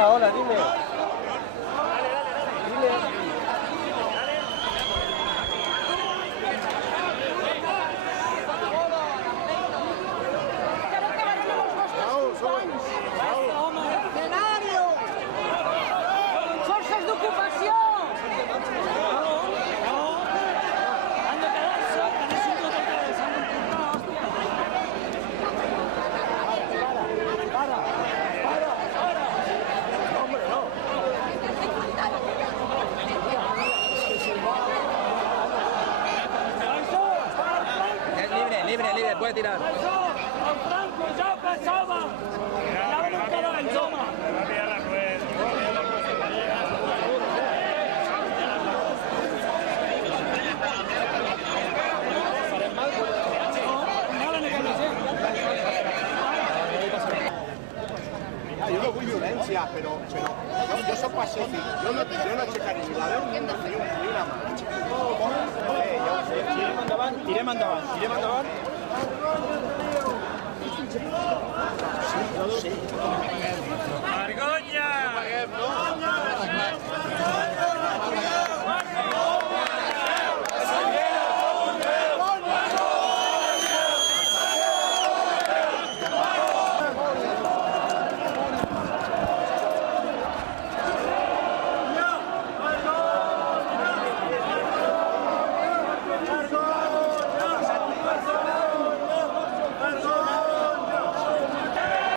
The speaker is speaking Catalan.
Hola, hola, dime. Forces d'ocupació! Han de quedar-se, que anessin tot el que s'han d'emportar, hòstia. Libre, puede tirar. El Franco ja passava! Anaven amb cavalls, home! Yo no vull violència, però jo soc pacífic, jo no aixecaré ni la veu ni una mà. Tirem endavant. Margot!